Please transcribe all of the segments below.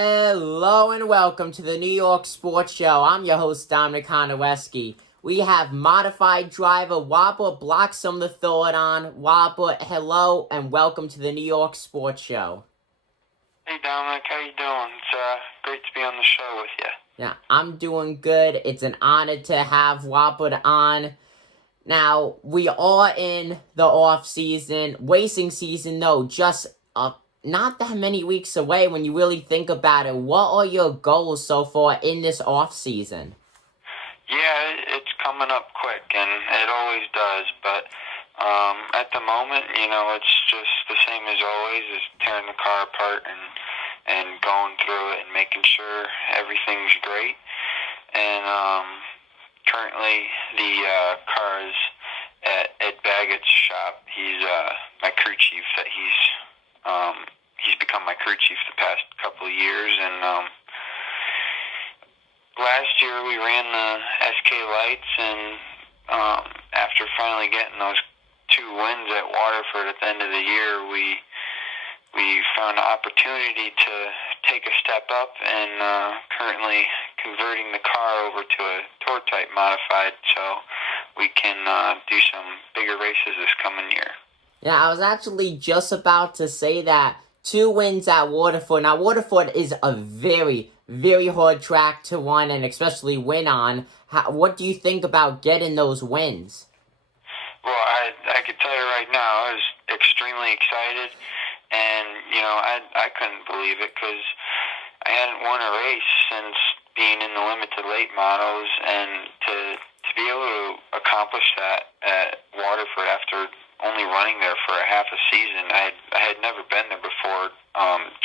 Hello and welcome to the New York Sports Show. I'm your host, Dominic Konowski. We have modified driver Robert Bloxsom the third on. Robert, hello and welcome to the New York Sports Show. Hey Dominic, how you doing? It's great to be on the show with you. Yeah, I'm doing good. It's an honor to have Robert on. Now, we are in the off-season, racing season though, just not that many weeks away when you really think about it. What are your goals so far in this off-season? Yeah, it's coming up quick, and it always does, but at the moment, it's just the same as always, is tearing the car apart and going through it and making sure everything's great. And currently, the car is at Ed Baggett's shop. He's my crew chief. He's become my crew chief the past couple of years, and last year we ran the SK lights, and after finally getting those 2 wins at Waterford at the end of the year, we found an opportunity to take a step up, and currently converting the car over to a tour type modified, so we can do some bigger races this coming year. Yeah, I was actually just about to say that. 2 wins at Waterford. Now, Waterford is a very, very hard track to run and especially win on. What do you think about getting those wins? Well, I could tell you right now, I was extremely excited, and, I couldn't believe it because I hadn't won a race since being in the limited late models, and to be able to accomplish that at Waterford after only running there for a half a season. I had never been there before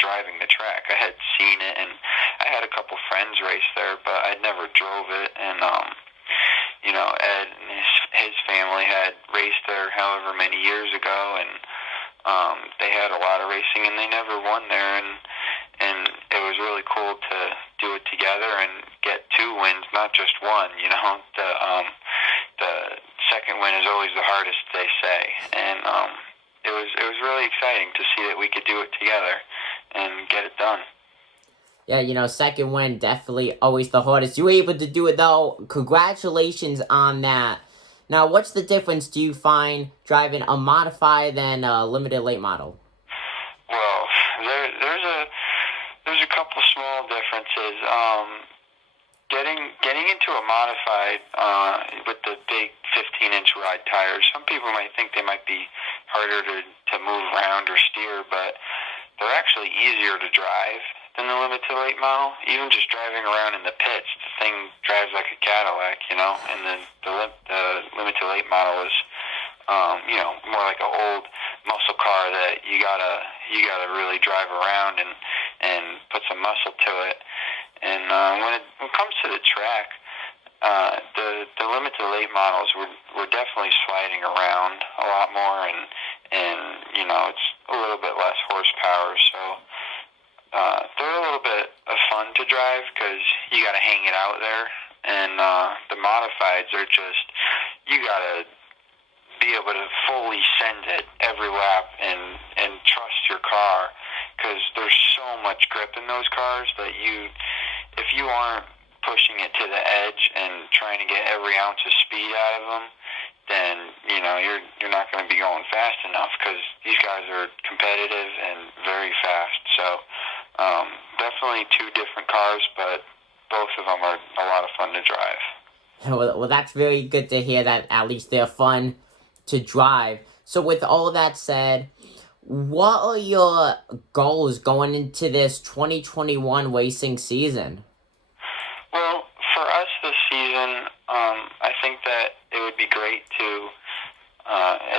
driving the track. I had seen it, and I had a couple friends race there, but I'd never drove it. And Ed and his family had raced there however many years ago, and they had a lot of racing, and they never won there. And it was really cool to do it together and get 2 wins, not just one. The second win is always the hardest, they say, and it was really exciting to see that we could do it together and get it done. Yeah, second win, definitely always the hardest. You were able to do it, though. Congratulations on that. Now, what's the difference, do you find, driving a modified than a limited late model? Well, there's a couple small differences. Getting into a modified with the big 15-inch ride tires, some people might think they might be harder to move around or steer, but they're actually easier to drive than the limited late model. Even just driving around in the pits, the thing drives like a Cadillac, and the limited late model is more like an old muscle car that you gotta really drive around and put some muscle to it. And when it comes to the track, the limited late models were definitely sliding around a lot more, and it's a little bit less horsepower, so they're a little bit of fun to drive because you got to hang it out there, and the modifieds are just, you got to be able to fully send it every lap and trust your car, because there's so much grip in those cars that if you aren't pushing it to the edge and trying to get every ounce of speed out of them, then you're not going to be going fast enough, because these guys are competitive and very fast. So definitely 2 different cars, but both of them are a lot of fun to drive. Well, that's very good to hear that at least they're fun to drive. So with all that said, what are your goals going into this 2021 racing season? Well, for us this season, I think that it would be great to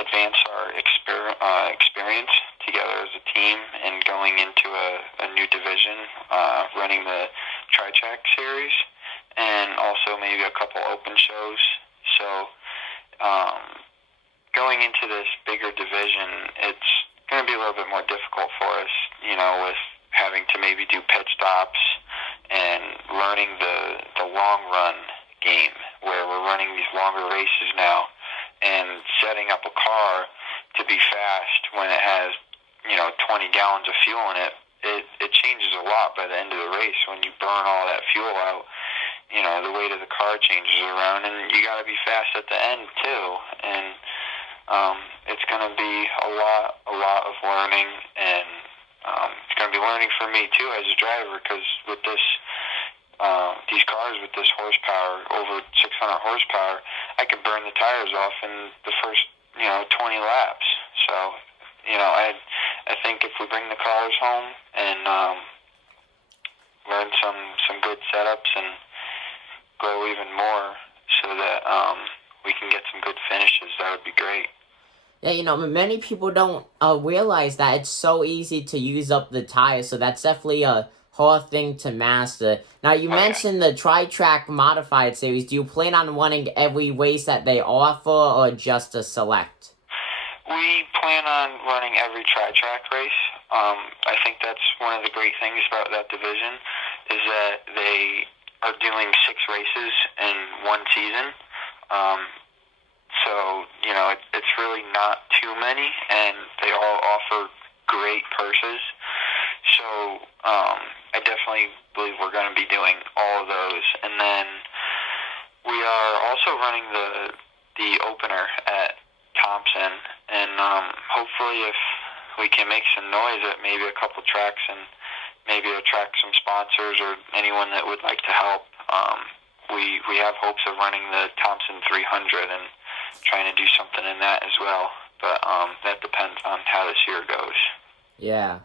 advance our experience together as a team and going into a new division, running the TriTrack Series, and also maybe a couple open shows. So going into this bigger division, it's going to be a little bit more difficult for us, with having to maybe do pit stops and learning the long run game, where we're running these longer races now and setting up a car to be fast when it has 20 gallons of fuel in it it changes a lot by the end of the race when you burn all that fuel out. The weight of the car changes around, and you got to be fast at the end too. And it's going to be a lot of learning, and it's going to be learning for me too as a driver, because with these cars with this horsepower, over 600 horsepower, I could burn the tires off in the first 20 laps. So I think if we bring the cars home and learn some good setups and go even more, so that we can get some good finishes, that would be great. Yeah, many people don't realize that it's so easy to use up the tires, so that's definitely a hard thing to master. Now, you mentioned the TriTrack Modified Series. Do you plan on running every race that they offer, or just a select? We plan on running every TriTrack race. I think that's one of the great things about that division, is that they are doing 6 races in one season. So, it's really not too many, and they all offer great purses. So, I definitely believe we're going to be doing all of those. And then we are also running the opener at Thompson, and hopefully if we can make some noise at maybe a couple tracks and maybe attract some sponsors or anyone that would like to help, we have hopes of running the Thompson 300 and trying to do something in that as well. But that depends on how this year goes. Yeah.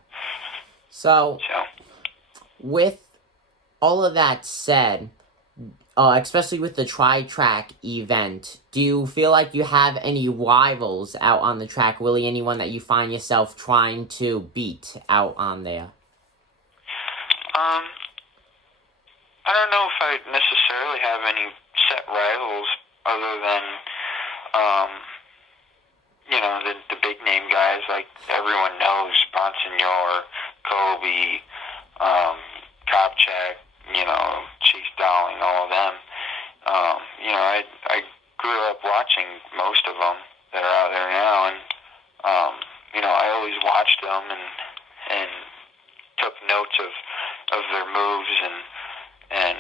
So, with all of that said, especially with the TriTrack event, do you feel like you have any rivals out on the track? Really, anyone that you find yourself trying to beat out on there? I don't know if I necessarily have any set rivals other than, the big name guys like everyone knows, Bonsignor, Kobe, Kopchak, Chase Dowling, all of them. I grew up watching most of them that are out there now, and I always watched them and took notes of their moves and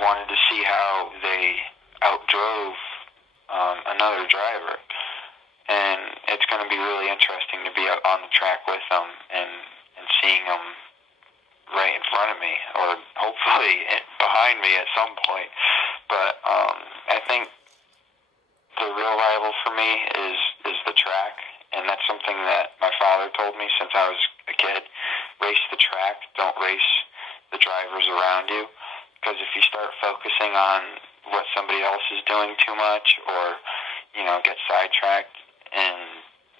wanted to see how they outdrove another driver. And it's going to be really interesting to be out on the track with them and seeing them right in front of me, or hopefully behind me at some point. But I think the real rival for me is the track, and that's something that my father told me since I was a kid. Race the track, don't race the drivers around you, because if you start focusing on what somebody else is doing too much, or get sidetracked and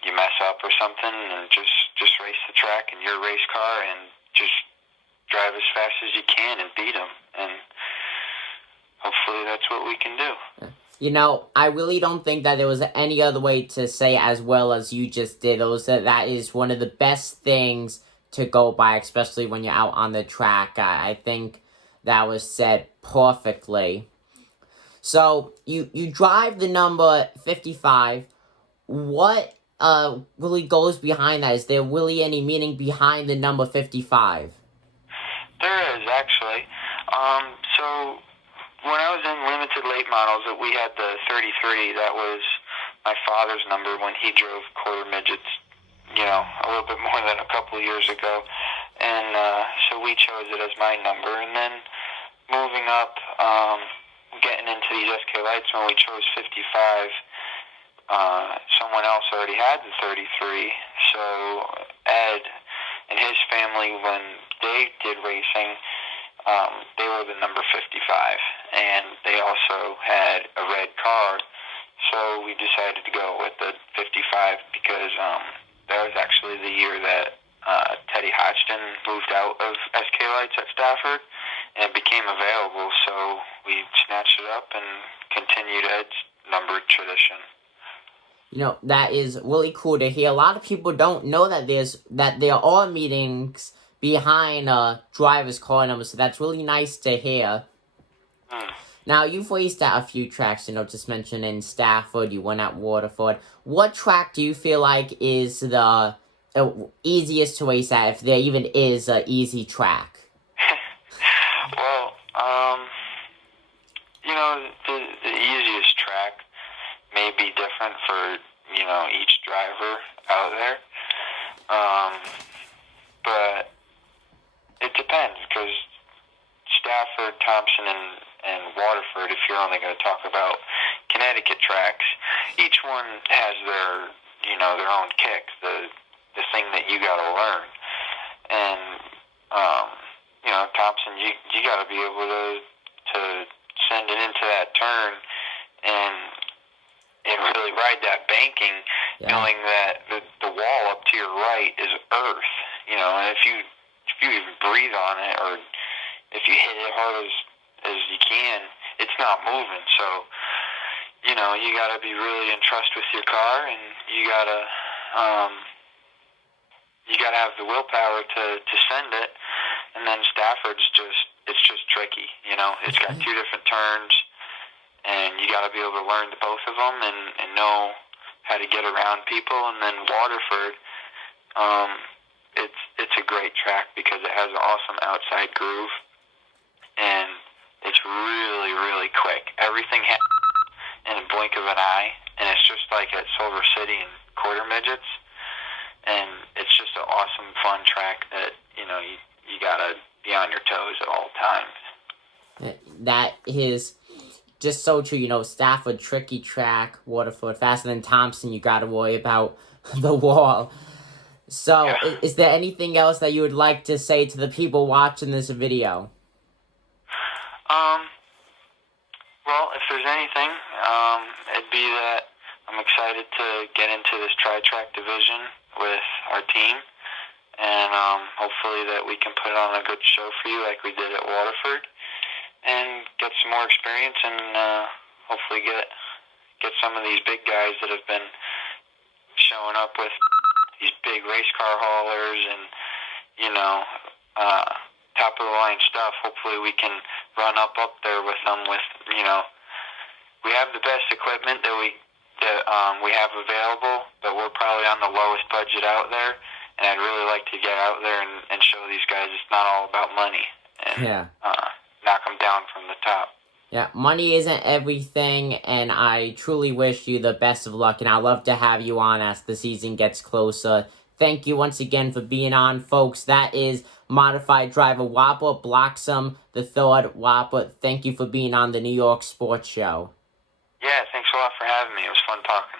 you mess up or something, and just race the track in your race car and just drive as fast as you can and beat them, and hopefully that's what we can do. I really don't think that there was any other way to say as well as you just did. That is one of the best things to go by, especially when you're out on the track. I think that was said perfectly. So, you drive the number 55. What really goes behind that? Is there really any meaning behind the number 55? There is, actually. So when I was in limited late models, we had the 33. That was my father's number when he drove quarter midgets, a little bit more than a couple of years ago. And so we chose it as my number. And then moving up, getting into these SK lights, when we chose 55, someone else already had the 33. So Ed and his family, when they did racing, they were the number 55, and they also had a red car. So we decided to go with the 55 because that was actually the year that Teddy Hodgson moved out of SK Lights at Stafford, and it became available. So we snatched it up and continued Ed's numbered tradition. That is really cool to hear. A lot of people don't know that there are meetings behind driver's car numbers, so that's really nice to hear. Now, you've raced at a few tracks, just mentioned in Stafford, you went at Waterford. What track do you feel like is the easiest to race at, if there even is a easy track? Well, the easiest track may be different for, each driver out there. But it depends, because Stafford, Thompson, and Waterford, if you're only going to talk about Connecticut tracks, each one has their own kick, the thing that you got to learn. And, Thompson, you got to be able to send it into that turn and really ride that banking, knowing that the wall up to your right is earth, and if you even breathe on it, or if you hit it hard as you can, it's not moving. So, you got to be really in trust with your car, and you got to have the willpower to send it. And then Stafford's it's just tricky. It's got two different turns, and you got to be able to learn both of them and know how to get around people. And then Waterford, it's a great track because it has an awesome outside groove, and it's really, really quick. Everything happens in a blink of an eye, and it's just like at Silver City and Quarter Midgets, and it's just an awesome, fun track that, you gotta be on your toes at all times. That is just so true. Stafford, tricky track. Waterford, faster than Thompson. You got to worry about the wall. So, Yeah. Is there anything else that you would like to say to the people watching this video? Well, if there's anything, it'd be that I'm excited to get into this TriTrack division with our team, and hopefully that we can put on a good show for you like we did at Waterford, and get some more experience, and hopefully get some of these big guys that have been showing up with these big race car haulers and, top of the line stuff. Hopefully we can run up there with them with, we have the best equipment that we have available, but we're probably on the lowest budget out there, and I'd really like to get out there and show these guys it's not all about money, and knock them down from the top. Yeah, money isn't everything, and I truly wish you the best of luck, and I'd love to have you on as the season gets closer. Thank you once again for being on, folks. That is modified driver Whopper Bloxsom the third. Whopper, thank you for being on the New York Sports Show. Yeah, thanks a lot for having me. It was fun talking.